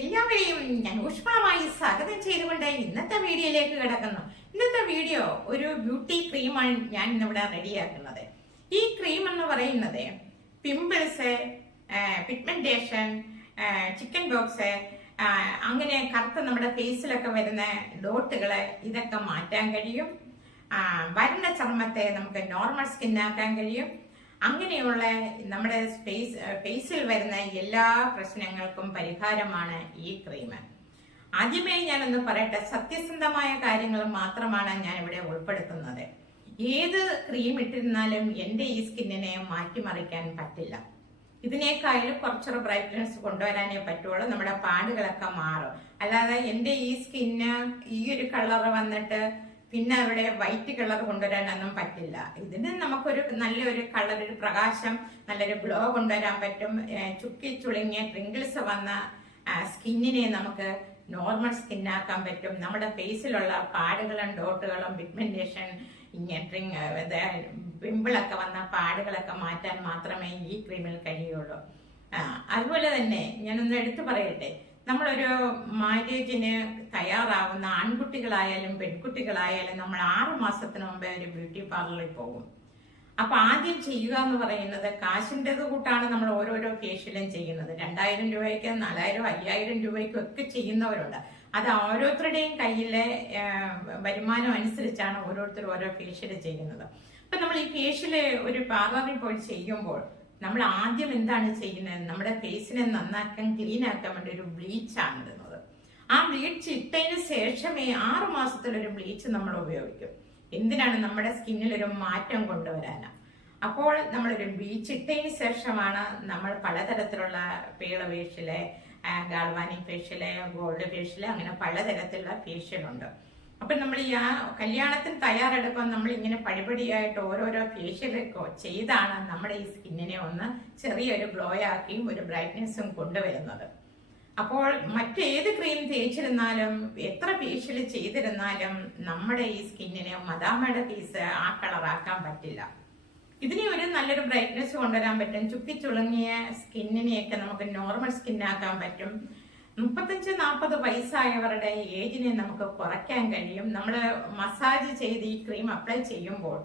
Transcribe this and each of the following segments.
എല്ലാവരെയും ഞാൻ ഊഷ്മളമായി സ്വാഗതം ചെയ്തുകൊണ്ട് ഇന്നത്തെ വീഡിയോയിലേക്ക് കിടക്കുന്നു. ഇന്നത്തെ വീഡിയോ ഒരു ബ്യൂട്ടി ക്രീമാണ് ഞാൻ ഇന്നിവിടെ റെഡിയാക്കുന്നത്. ഈ ക്രീം എന്ന് പറയുന്നത് പിമ്പിൾസ് പിഗ്മെന്റേഷൻ ചിക്കൻ ബോക്സ് അങ്ങനെ കറുത്ത നമ്മുടെ ഫേസിലൊക്കെ വരുന്ന ഡോട്ടുകൾ ഇതൊക്കെ മാറ്റാൻ കഴിയും. വരുന്ന ചർമ്മത്തെ നമുക്ക് നോർമൽ സ്കിന്നാക്കാൻ കഴിയും. അങ്ങനെയുള്ള നമ്മുടെ സ്പേസ് ഫേസിൽ വരുന്ന എല്ലാ പ്രശ്നങ്ങൾക്കും പരിഹാരമാണ് ഈ ക്രീം ആദ്യമേ ഞാനൊന്ന് പറയട്ടെ സത്യസന്ധമായ കാര്യങ്ങൾ മാത്രമാണ് ഞാൻ ഇവിടെ ഉൾപ്പെടുത്തുന്നത്. ഏത് ക്രീം ഇട്ടിരുന്നാലും എന്റെ ഈ സ്കിന്നിനെ മാറ്റിമറിക്കാൻ പറ്റില്ല. ഇതിനേക്കാളും കുറച്ചൊരു ബ്രൈറ്റ്നസ് കൊണ്ടുവരാനേ പറ്റുള്ളൂ നമ്മുടെ പാടുകളൊക്കെ മാറും. അല്ലാതെ എന്റെ ഈ സ്കിന്ന് ഈ ഒരു കളർ വന്നിട്ട് പിന്നെ അവിടെ വൈറ്റ് കളർ കൊണ്ടുവരാനൊന്നും പറ്റില്ല. ഇതിന് നമുക്കൊരു നല്ലൊരു കളർ ഒരു പ്രകാശം നല്ലൊരു ഗ്ലോ കൊണ്ടുവരാൻ പറ്റും. ചുക്കി ചുളിങ്ങിയ ട്രിങ്കിൾസ് വന്ന സ്കിന്നിനെ നമുക്ക് നോർമൽ സ്കിന്നാക്കാൻ പറ്റും. നമ്മുടെ ഫേസിലുള്ള പാടുകളും ഡോട്ടുകളും പിഗ്മെന്റേഷൻ ഇങ്ങനെ പിമ്പിളൊക്കെ വന്ന പാടുകളൊക്കെ മാറ്റാൻ മാത്രമേ ഈ ക്രീമിൽ കഴിയുള്ളൂ. അതുപോലെ തന്നെ ഞാനൊന്ന് എടുത്തു പറയട്ടെ. നമ്മളൊരു മാര്യേജിന് തയ്യാറാവുന്ന ആൺകുട്ടികളായാലും പെൺകുട്ടികളായാലും നമ്മൾ ആറ് മാസത്തിന് മുമ്പേ ഒരു ബ്യൂട്ടി പാർലറിൽ പോകും. അപ്പൊ ആദ്യം ചെയ്യുക എന്ന് പറയുന്നത് കാശിന്റെത് കൂട്ടാണ് നമ്മൾ ഓരോരോ ഫേഷ്യലും ചെയ്യുന്നത്. രണ്ടായിരം രൂപയ്ക്ക് നാലായിരം അയ്യായിരം രൂപയ്ക്കും ഒക്കെ ചെയ്യുന്നവരുണ്ട്. അത് ഓരോരുത്തരുടെയും കയ്യിലെ വരുമാനം അനുസരിച്ചാണ് ഓരോരുത്തർ ഓരോ ഫേഷ്യൽ ചെയ്യുന്നത്. അപ്പൊ നമ്മൾ ഈ ഫേഷ്യൽ ഒരു പാർലറിൽ പോയി ചെയ്യുമ്പോൾ നമ്മൾ ആദ്യം എന്താണ് ചെയ്യുന്നത്? നമ്മുടെ ഫേസിനെ നന്നാക്കാൻ ക്ലീൻ ആക്കാൻ വേണ്ടി ഒരു ബ്ലീച്ച് ആണ് ഇടുന്നത്. ആ ബ്ലീച്ച് ഇട്ടതിന് ശേഷമേ ആറു മാസത്തിലൊരു ബ്ലീച്ച് നമ്മൾ ഉപയോഗിക്കും. എന്തിനാണ്? നമ്മുടെ സ്കിന്നിൽ ഒരു മാറ്റം കൊണ്ടുവരാനാണ് അപ്പോൾ നമ്മളൊരു ബ്ലീച്ച് ഇട്ടതിന് ശേഷമാണ് നമ്മൾ പലതരത്തിലുള്ള പീള facial galvanic facial gold facial അങ്ങനെ പലതരത്തിലുള്ള ഫേഷ്യലുണ്ട് അപ്പൊ നമ്മൾ ഈ ആ കല്യാണത്തിന് തയ്യാറെടുക്കുമ്പോൾ നമ്മൾ ഇങ്ങനെ പടിപടിയായിട്ട് ഓരോരോ ഫേഷ്യൽ ചെയ്താണ് നമ്മുടെ ഈ സ്കിന്നിനെ ഒന്ന് ചെറിയൊരു ഗ്ലോ ആക്കിയും ഒരു ബ്രൈറ്റ്നെസ്സും കൊണ്ടുവരുന്നത്. അപ്പോൾ മറ്റേത് ക്രീം തേച്ചിരുന്നാലും എത്ര ഫേഷ്യൽ ചെയ്തിരുന്നാലും നമ്മുടെ ഈ സ്കിന്നിനെ മദാമയുടെ ഫേസ് ആ കളറാക്കാൻ പറ്റില്ല. ഇതിനെ ഒരു നല്ലൊരു ബ്രൈറ്റ്നെസ് കൊണ്ടുവരാൻ പറ്റും. ചുക്കിച്ചുളുങ്ങിയ സ്കിന്നിനെയൊക്കെ നമുക്ക് നോർമൽ സ്കിന്നാക്കാൻ പറ്റും. മുപ്പത്തഞ്ച് നാൽപ്പത് വയസ്സായവരുടെ ഏജിനെ നമുക്ക് കുറയ്ക്കാൻ കഴിയും. നമ്മൾ മസാജ് ചെയ്ത് ഈ ക്രീം അപ്ലൈ ചെയ്യുമ്പോൾ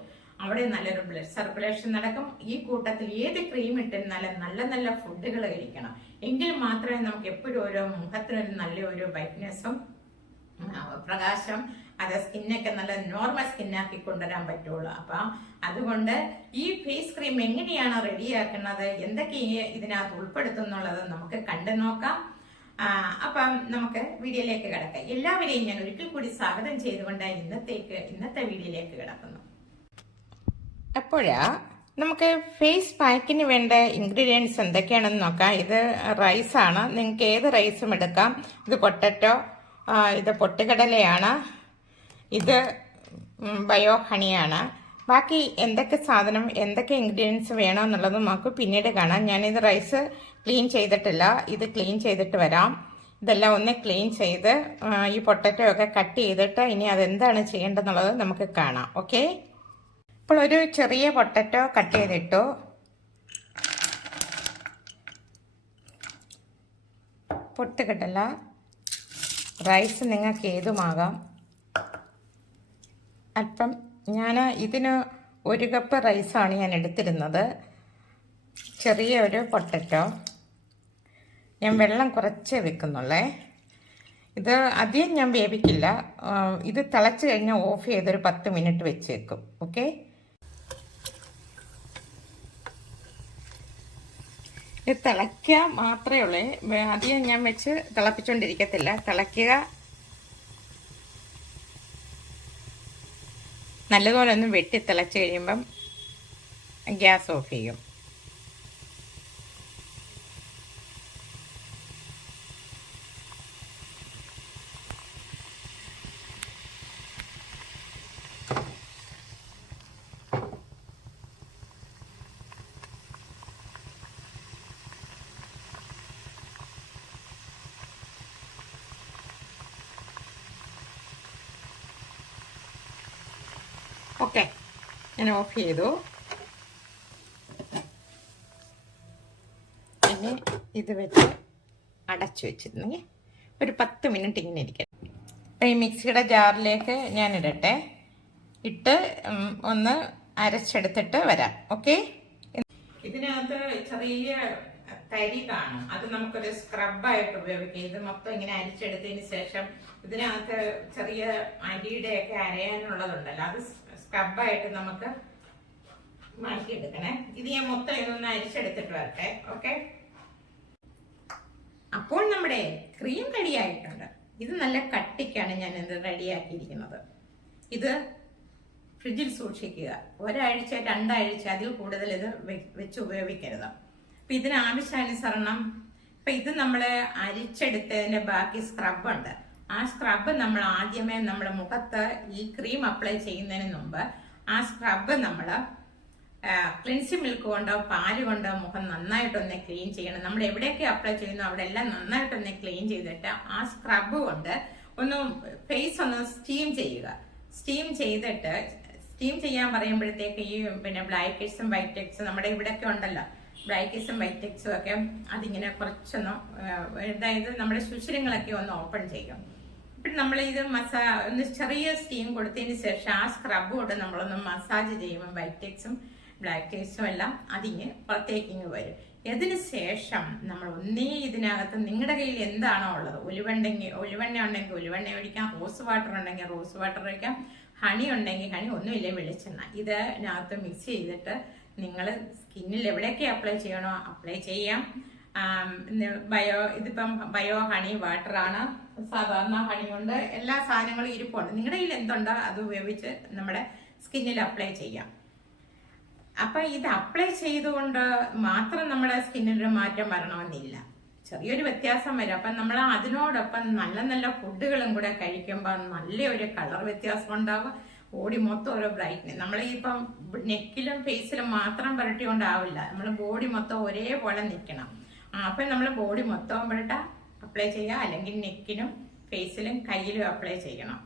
അവിടെ നല്ലൊരു ബ്ലഡ് സർക്കുലേഷൻ നടക്കും. ഈ കൂട്ടത്തിൽ ഏത് ക്രീം ഇട്ടിരുന്നാലും നല്ല നല്ല ഫുഡുകൾ കഴിക്കണം. എങ്കിൽ മാത്രമേ നമുക്ക് എപ്പോഴും ഓരോ മുഖത്തിനൊരു നല്ലൊരു ബൈറ്റ്നെസ്സും പ്രകാശം അത് സ്കിന്നൊക്കെ നല്ല നോർമൽ സ്കിന്നാക്കി കൊണ്ടുവരാൻ പറ്റുള്ളൂ. അപ്പം അതുകൊണ്ട് ഈ ഫേസ് ക്രീം എങ്ങനെയാണ് റെഡിയാക്കുന്നത് എന്തൊക്കെ ഇതിനകത്ത് ഉൾപ്പെടുത്തുന്നുള്ളത് നമുക്ക് കണ്ടു നോക്കാം. അപ്പം നമുക്ക് വീഡിയോയിലേക്ക് കിടക്കാം. എല്ലാവരെയും ഞാൻ ഒരിക്കൽ കൂടി സ്വാഗതം ചെയ്തുകൊണ്ട് ഇന്നത്തേക്ക് ഇന്നത്തെ വീഡിയോയിലേക്ക് കിടക്കുന്നു. അപ്പോഴാ നമുക്ക് ഫേസ് പാക്കിന് വേണ്ട ഇൻഗ്രീഡിയൻസ് എന്തൊക്കെയാണെന്ന് നോക്കാം. ഇത് റൈസാണ് നിങ്ങൾക്ക് ഏത് റൈസും എടുക്കാം. ഇത് പൊട്ടറ്റോ ഇത് പൊട്ടുകടലയാണ്. ഇത് ബയോ ഹണിയാണ് ബാക്കി എന്തൊക്കെ സാധനം എന്തൊക്കെ ഇൻഗ്രീഡിയൻസ് വേണം എന്നുള്ളത് നമുക്ക് പിന്നീട് കാണാം. ഞാനിത് റൈസ് ക്ലീൻ ചെയ്തിട്ടില്ല. ഇത് ക്ലീൻ ചെയ്തിട്ട് വരാം. ഇതെല്ലാം ഒന്ന് ക്ലീൻ ചെയ്ത് ഈ പൊട്ടറ്റോ ഒക്കെ കട്ട് ചെയ്തിട്ട് ഇനി അതെന്താണ് ചെയ്യേണ്ടതെന്നുള്ളത് നമുക്ക് കാണാം. ഓക്കെ ഇപ്പോൾ ഒരു ചെറിയ പൊട്ടറ്റോ കട്ട് ചെയ്തിട്ടു. പൊട്ട് കിട്ടില്ല. റൈസ് നിങ്ങൾക്ക് ഏതുമാകാം? അല്പം ഞാൻ ഇതിന് ഒരു കപ്പ് റൈസാണ് ഞാൻ എടുത്തിരുന്നത്. ചെറിയ ഒരു പൊട്ടറ്റോ. ഞാൻ വെള്ളം കുറച്ച് വെക്കുന്നുള്ളേ. ഇത് അധികം ഞാൻ വേവിക്കില്ല. ഇത് തിളച്ച് കഴിഞ്ഞാൽ ഓഫ് ചെയ്തൊരു പത്ത് മിനിറ്റ് വെച്ച് വെക്കും ഓക്കെ? ഇത് തിളയ്ക്കുക മാത്രമേ ഉള്ളൂ. അധികം ഞാൻ വെച്ച് തിളപ്പിച്ചുകൊണ്ടിരിക്കത്തില്ല തിളയ്ക്കുക. നല്ലതുപോലെ ഒന്ന് വെട്ടി തിളച്ച് കഴിയുമ്പം ഗ്യാസ് ഓഫ് ചെയ്യും. ഓക്കെ ഞാൻ ഓഫ് ചെയ്തു. ഇനി ഇത് വെച്ച് അടച്ചു വെച്ചിരുന്നെങ്കിൽ ഒരു പത്ത് മിനിറ്റ് ഇങ്ങനെ ഇരിക്കണം അപ്പം ഈ മിക്സിയുടെ ജാറിലേക്ക് ഞാൻ ഇടട്ടെ ഇട്ട് ഒന്ന് അരച്ചെടുത്തിട്ട് വരാം. ഓക്കെ ഇതിനകത്ത് ചെറിയ തരി കാണും. അത് നമുക്കൊരു സ്ക്രബായിട്ട് ഉപയോഗിക്കാം. ഇത് മൊത്തം ഇങ്ങനെ അരിച്ചെടുത്തതിന് ശേഷം ഇതിനകത്ത് ചെറിയ അരിയുടെ ഒക്കെ അരയാനുള്ളതുണ്ടല്ലോ. അത് സ്ക്രബായിട്ട് നമുക്ക് മാറ്റിയെടുക്കണേ. ഇത് ഞാൻ മൊത്തം ഇതൊന്ന് അരിച്ചെടുത്തിട്ട് വരട്ടെ ഓക്കെ? അപ്പോൾ നമ്മുടെ ക്രീം റെഡി ആയിട്ടുണ്ട് ഇത് നല്ല കട്ടിക്കാണ് ഞാൻ ഇത് റെഡിയാക്കിയിരിക്കുന്നത്. ഇത് ഫ്രിഡ്ജിൽ സൂക്ഷിക്കുക. ഒരാഴ്ച രണ്ടാഴ്ച അതിൽ കൂടുതൽ ഇത് വെച്ച് ഉപയോഗിക്കരുത്. അപ്പം ഇതിന് ആവശ്യാനുസരണം ഇപ്പം ഇത് നമ്മൾ അരിച്ചെടുത്തതിന്റെ ബാക്കി സ്ക്രബ് ഉണ്ട് ആ സ്ക്രബ് നമ്മൾ ആദ്യമേ നമ്മുടെ മുഖത്ത് ഈ ക്രീം അപ്ലൈ ചെയ്യുന്നതിന് മുമ്പ് ആ സ്ക്രബ് നമ്മൾ ക്ലിൻസി മിൽക്ക് കൊണ്ടോ പാൽ കൊണ്ടോ മുഖം നന്നായിട്ടൊന്ന് ക്ലീൻ ചെയ്യണം. നമ്മൾ എവിടെയൊക്കെ അപ്ലൈ ചെയ്യുന്നു അവിടെ എല്ലാം നന്നായിട്ടൊന്ന് ക്ലീൻ ചെയ്തിട്ട് ആ സ്ക്രബ് കൊണ്ട് ഒന്ന് ഫേസ് ഒന്ന് സ്റ്റീം ചെയ്യുക. സ്റ്റീം ചെയ്തിട്ട് സ്റ്റീം ചെയ്യാൻ പറയുമ്പോഴത്തേക്ക് ഈ പിന്നെ ബ്ലാക്ക് ഹെഡ്സും വൈറ്റ് ഹെഡ്സും നമ്മുടെ ഇവിടെയൊക്കെ ഉണ്ടല്ലോ. ബ്ലാക്ക് ഹെഡ്സും വൈറ്റ് ഒക്കെ അതിങ്ങനെ കുറച്ചൊന്ന് അതായത് നമ്മുടെ സുഷിരങ്ങളൊക്കെ ഒന്ന് ഓപ്പൺ ചെയ്യും. നമ്മൾ ഇത് മസാ ഒന്ന് ചെറിയ സ്റ്റീം കൊടുത്തതിന് ശേഷം ആ സ്ക്രബ് കൊണ്ട് നമ്മളൊന്ന് മസാജ് ചെയ്യുമ്പോൾ വൈറ്റേക്സും ബ്ലാക്ക് ടേക്സും എല്ലാം അതിങ്ങ് പുറത്തേക്ക് ഇങ്ങ് വരും. ഇതിന് ശേഷം നമ്മൾ ഒന്നേ ഇതിനകത്ത് നിങ്ങളുടെ കയ്യിൽ എന്താണോ ഉള്ളത്? ഉലുവണ്ടെങ്കിൽ ഉലുവെണ്ണ ഉണ്ടെങ്കിൽ ഉലുവെണ്ണ ഒഴിക്കാം റോസ് വാട്ടർ ഉണ്ടെങ്കിൽ റോസ് വാട്ടർ ഒഴിക്കാം ഹണി ഉണ്ടെങ്കിൽ ഹണി ഒന്നുമില്ല വെളിച്ചെണ്ണ. ഇതിനകത്ത് മിക്സ് ചെയ്തിട്ട് നിങ്ങൾ സ്കിന്നിൽ എവിടെയൊക്കെ അപ്ലൈ ചെയ്യണോ അപ്ലൈ ചെയ്യാം. ബയോ ഇതിപ്പം ബയോ ഹണി വാട്ടറാണ് സാധാരണ ഹണി കൊണ്ട് എല്ലാ സാധനങ്ങളും ഇരിപ്പുണ്ട്. നിങ്ങളുടെ കയ്യിൽ എന്തുണ്ടോ? അത് ഉപയോഗിച്ച് നമ്മുടെ സ്കിന്നിൽ അപ്ലൈ ചെയ്യാം. അപ്പം ഇത് അപ്ലൈ ചെയ്തുകൊണ്ട് മാത്രം നമ്മുടെ സ്കിന്നിനൊരു മാറ്റം വരണമെന്നില്ല. ചെറിയൊരു വ്യത്യാസം വരും. അപ്പം നമ്മൾ അതിനോടൊപ്പം നല്ല നല്ല ഫുഡുകളും കൂടെ കഴിക്കുമ്പോൾ നല്ലൊരു കളർ വ്യത്യാസം ഉണ്ടാവും. ബോഡി മൊത്തം ഓരോ ബ്രൈറ്റ്നസ് നമ്മൾ ഇപ്പം നെക്കിലും ഫേസിലും മാത്രം പുരട്ടിക്കൊണ്ടാവില്ല. നമ്മൾ ബോഡി മൊത്തം ഒരേപോലെ നിൽക്കണം അപ്പം നമ്മൾ ബോഡി മൊത്തം പുരട്ട അപ്ലൈ ചെയ്യുക. അല്ലെങ്കിൽ നെക്കിനും ഫേസിലും കയ്യിലും അപ്ലൈ ചെയ്യണം.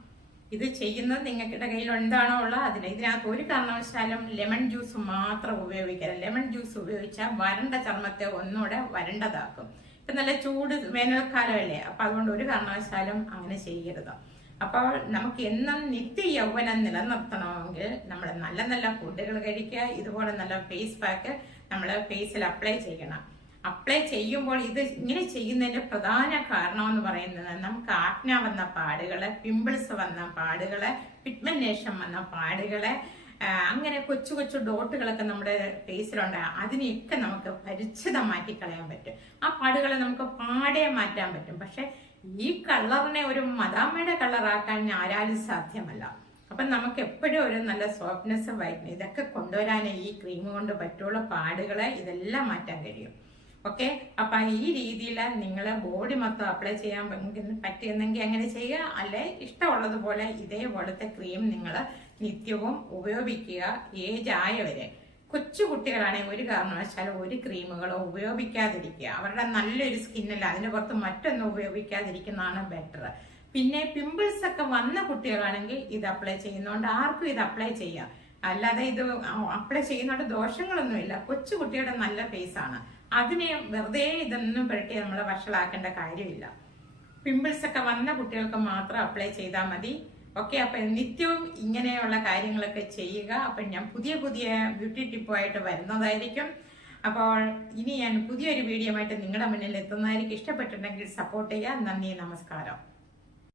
ഇത് ചെയ്യുന്നത് നിങ്ങളുടെ കയ്യിൽ എന്താണോ ഉള്ളത് അതിന് ഇതിനകത്ത് ഒരു കാരണവശാലും ലെമൺ ജ്യൂസ് മാത്രം ഉപയോഗിക്കരുത്. ലെമൺ ജ്യൂസ് ഉപയോഗിച്ചാൽ വരണ്ട ചർമ്മത്തെ ഒന്നുകൂടെ വരണ്ടതാക്കും. ഇപ്പൊ നല്ല ചൂട് വേനൽക്കാലമല്ലേ അപ്പൊ അതുകൊണ്ട് ഒരു കാരണവശാലും അങ്ങനെ ചെയ്യരുത്. അപ്പോൾ നമുക്ക് എന്നും നിത്യ യൗവനം നിലനിർത്തണമെങ്കിൽ നമ്മൾ നല്ല നല്ല ഫുഡുകൾ കഴിക്കുക ഇതുപോലെ നല്ല ഫേസ് പാക്ക് നമ്മൾ ഫേസിൽ അപ്ലൈ ചെയ്യണം. അപ്ലൈ ചെയ്യുമ്പോൾ ഇത് ഇങ്ങനെ ചെയ്യുന്നതിന്റെ പ്രധാന കാരണം എന്ന് പറയുന്നത് നമുക്ക് ആജ്ഞ വന്ന പാടുകൾ പിമ്പിൾസ് വന്ന പാടുകൾ പിഗ്മെന്റേഷൻ വന്ന പാടുകൾ അങ്ങനെ കൊച്ചു കൊച്ചു ഡോട്ടുകളൊക്കെ നമ്മുടെ ഫേസിലുണ്ട് അതിനെയൊക്കെ നമുക്ക് പരിചിതം മാറ്റിക്കളയാൻ പറ്റും. ആ പാടുകളെ നമുക്ക് പാടെ മാറ്റാൻ പറ്റും. പക്ഷെ ഈ കളറിനെ ഒരു മദാമ്മയുടെ കളറാക്കാൻ ആരാലും സാധ്യമല്ല. അപ്പം നമുക്ക് എപ്പോഴും ഒരു നല്ല സോഫ്റ്റ്നെസ് വൈറ്റ്നസ് ഇതൊക്കെ കൊണ്ടുവരാനേ ഈ ക്രീം കൊണ്ട് പറ്റുള്ള പാടുകളെ ഇതെല്ലാം മാറ്റാൻ കഴിയും. ഓക്കെ? അപ്പൊ ഈ രീതിയിൽ നിങ്ങൾ ബോഡി മൊത്തം അപ്ലൈ ചെയ്യാൻ പറ്റുന്ന- പറ്റുന്നെങ്കിൽ അങ്ങനെ ചെയ്യുക. അല്ലെ ഇഷ്ടമുള്ളതുപോലെ ഇതേപോലത്തെ ക്രീം നിങ്ങൾ നിത്യവും ഉപയോഗിക്കുക ഏജ് ആയവരെ. കൊച്ചു കുട്ടികളാണെങ്കിൽ ഒരു കാരണവശാലും ഒരു ക്രീമുകളോ ഉപയോഗിക്കാതിരിക്കുക. അവരുടെ നല്ലൊരു സ്കിന്നല്ല അതിന് പുറത്ത് മറ്റൊന്നും ഉപയോഗിക്കാതിരിക്കുന്നതാണ് ബെറ്റർ പിന്നെ പിമ്പിൾസ് ഒക്കെ വന്ന കുട്ടികളാണെങ്കിൽ ഇത് അപ്ലൈ ചെയ്യുന്നതുകൊണ്ട് ആർക്കും ഇത് അപ്ലൈ ചെയ്യാം. അല്ലാതെ ഇത് അപ്ലൈ ചെയ്യുന്നതുകൊണ്ട് ദോഷങ്ങളൊന്നുമില്ല. കൊച്ചു കുട്ടികളുടെ നല്ല ഫേസ് ആണ്. അതിനെ വെറുതെ ഇതൊന്നും പുരട്ടി നമ്മൾ വഷളാക്കേണ്ട കാര്യമില്ല. പിമ്പിൾസ് ഒക്കെ വന്ന കുട്ടികൾക്ക് മാത്രം അപ്ലൈ ചെയ്താൽ മതി. ഓക്കെ അപ്പൊ നിത്യവും ഇങ്ങനെയുള്ള കാര്യങ്ങളൊക്കെ ചെയ്യുക. അപ്പൊ ഞാൻ പുതിയ പുതിയ ബ്യൂട്ടി ടിപ്പുമായിട്ട് വരുന്നതായിരിക്കും. അപ്പോൾ ഇനി ഞാൻ പുതിയൊരു വീഡിയോ ആയിട്ട് നിങ്ങളുടെ മുന്നിൽ എത്തുന്നതായിരിക്കും. ഇഷ്ടപ്പെട്ടിട്ടുണ്ടെങ്കിൽ സപ്പോർട്ട് ചെയ്യുക. നന്ദി നമസ്കാരം.